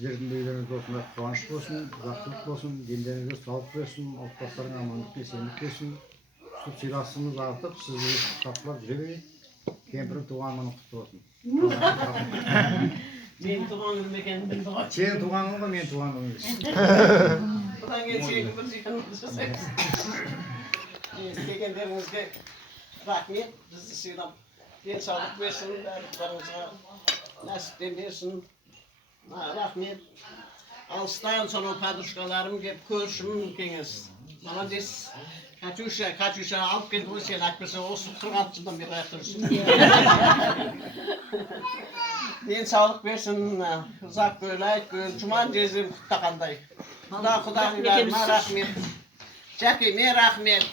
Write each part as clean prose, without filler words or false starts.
Сіздердің үйлеріңіз осындай қуаныш болсын, жақсылық болсын, дендеріңізге сауық берсін, отбасыларыңа амандық пен сенімдік берсін. Құттықтап сыйласыңыз артып, сізді құттықтап жүре берейік. Кемпірің туған күні құтты болсын. Мен туған күнім екенін білді ғой. Сен туған күн ғой, мен туған күн емес. Бұдан кейін сені бір жиғанымды жасаймыз. Келгендеріңізге рахмет, бізді сыйлап денсаулық берсін, барлықтарыңызға нәсіптен берсін. Рахмет. Алыстан сонау подружкаларым келіп көршім кеңес. Молодец. Катюша алып келді ғой, сен әйтпесе осы 46 жылдан бері аяқта жүрсің. Денсаулық берсін, ұзақ бөл, айт бөл, жұман жезден құттақандай. Құдағиларыма рахмет. Жәкеме рахмет.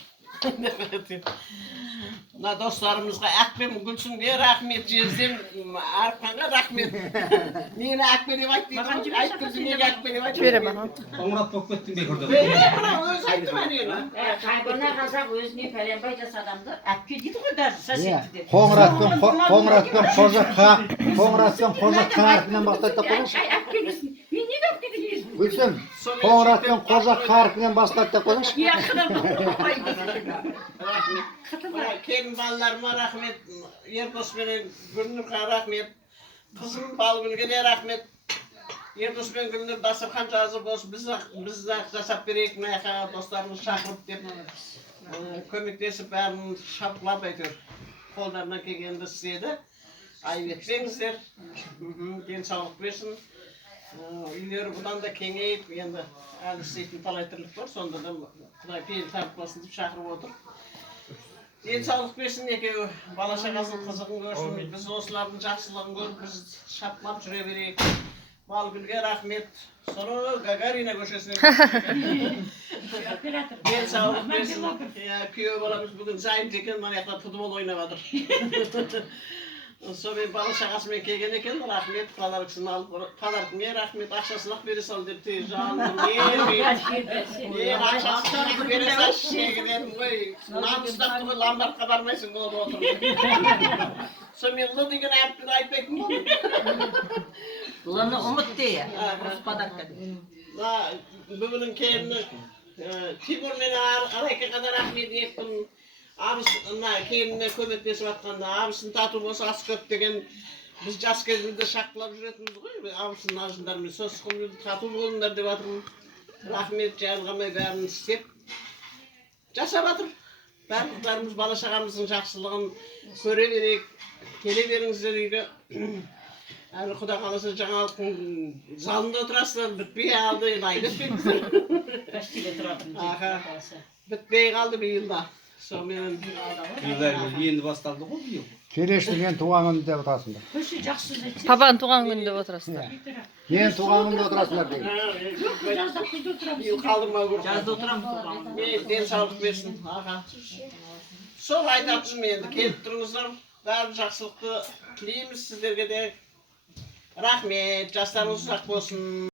Мына достарымызға Әкпен Гүлсімге рахмет, жезден Арқанға рахмет. Мені Әкпе деп айт дейді, айт күлді неге Әкпе деп айт. Бере баған. Қоңырат болып кеттің бе көрді? Өзі айтты ма нені? Қайбана қазақ өзіне пәленбай жасадамды әпке дейді ғой даже соседті деп. Қоңыратпен қожа қарпінен бастайды да қойыңыз. Әпке келсін. Мен неге әпке дейсің? Гүлсім, қоңыратпен қожа қарпінен бастайды да қойыңыз. Келін балаларыма рахмет, Ердос пен Гүлнұрға рахмет, қызым Балгүлге рахмет. Ердос пен Гүлнұр дастархан жазып болсын, біз жасап берейік, мына достарымыз шақырып деп көмектесіп бәрін шапқылап әйтеуір қолдарынан келгенді істеді. Айбетсеңіздер, денсаулық берсін. Үйлері бұдан да кеңейіп, енді әлі істейтін талай тірлік бар, сонда да Құдай пейіл тартпасын деп шақырып отыр. Денсаулық берсін, екеуі бала шағасының қызығын көрсін, біз осылардың жақсылығын көріп, біз шапқылап жүре берейік. Балгүлге рахмет. Соны Гагарина көшесіне денсаулық берсін. Күйеу баламыз бүгін зайып екен, мына жақта футбол ойнап жатыр. Сонымен бала шағасымен келген екен, рахмет, подаркыңе рахмет, ақшасын-ақ бере сал деп жаным, ақшасын-ақ бере сал шегінен ғой, намыстап тұғы ламбартқа бармайсың болып отырмын. Сонымен Лы деген әріптен айтпайтын ғой. Лыны ұмыт дейі, ұрыс подарка дейі. Бүгінің келіні Тимур мен Арайке қадар рахмет еппін. Келініне көмектесіп атқанда, абысын тату болса ас көп деген біз жас кезімізде шаққылап жүретініміз ғой, абысын ажындармен сосқылмен тату болыңдар деп атырмын. Рахмет, жарылғамай бәрін істеп жасап атыр. Барлықтарымыз бала шағамыздың жақсылығын көре берейік, келе беріңіздер үйге. Әлі Құда қаласа жаңалықтың залында отырасыздар, бітпей қалды, енді айдап кетіңіздер. Каштиге тұратын. Бітпей қалды биылда. Енді басталды ғой биыл. Келешті мен туған күнде деп отырасыңдар. Көші жақсы жетсе. Папаның туған күнінде отырасыздар. Мен туған күнде отырасыңдар деген. Жазда күзде отырамыз. Биыл қалдырмау керек. Жазда отырамыз. Денсаулық берсін. Сол айтатыным енді, келіп тұрыңыздар. Бәрі жақсылықты тілейміз сіздерге де. Рахмет, жастарыңыз ұзақ болсын.